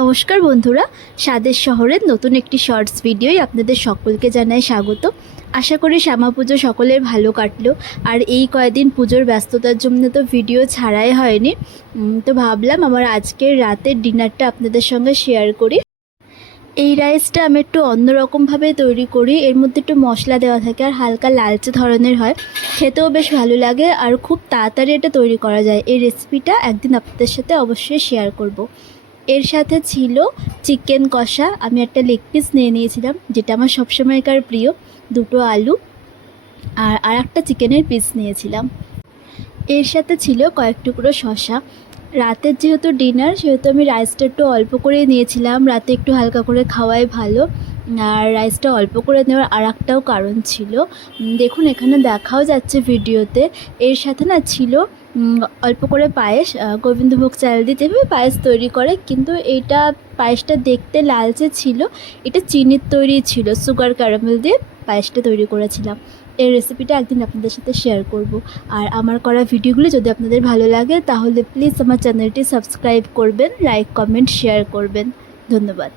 নমস্কার বন্ধুরা, স্বাদের শহরের নতুন একটি শর্টস ভিডিওয় আপনাদের সকলকে জানাই স্বাগত। আশা করি শ্যামা পুজো সকলের ভালো কাটলো। আর এই কয়েকদিন পুজোর ব্যস্ততার জন্য তো ভিডিও ছাড়াই হয়নি, তো ভাবলাম আমার আজকের রাতের ডিনারটা আপনাদের সঙ্গে শেয়ার করি। এই রাইসটা আমি একটু অন্যরকমভাবে তৈরি করি, এর মধ্যে একটু মশলা দেওয়া থাকে আর হালকা লালচে ধরনের হয়, খেতেও বেশ ভালো লাগে আর খুব তাড়াতাড়ি এটা তৈরি করা যায়। এই রেসিপিটা একদিন আপনাদের সাথে অবশ্যই শেয়ার করব। এর সাথে ছিল চিকেন কষা, আমি একটা লেগ পিস নিয়ে নিয়েছিলাম যেটা আমার সবসময়কার প্রিয়, দুটো আলু আর একটা চিকেনের পিস নিয়েছিলাম। এর সাথে ছিল কয়েক টুকরো শসা। রাতের যেহেতু ডিনার সেহেতু আমি রাইসটা একটু অল্প করে নিয়েছিলাম, রাতে একটু হালকা করে খাওয়াই ভালো। আর রাইসটা অল্প করে নেওয়ার আর একটাও কারণ ছিল, দেখুন এখানে দেখাও যাচ্ছে ভিডিওতে। এর সাথে না ছিল অল্প করে পায়েস, গোবিন্দভোগ চাল দিয়ে যেভাবে পায়েস তৈরি করে, কিন্তু এইটা পায়েসটা দেখতে লালচে ছিল, এটা চিনির তৈরি ছিল, সুগার ক্যারামেল দিয়ে পায়েসটা তৈরি করেছিলাম। এই রেসিপিটা একদিন আপনাদের সাথে শেয়ার করব। আর আমার করা ভিডিওগুলো যদি আপনাদের ভালো লাগে তাহলে প্লিজ আমার চ্যানেলটি সাবস্ক্রাইব করবেন, লাইক কমেন্ট শেয়ার করবেন। ধন্যবাদ।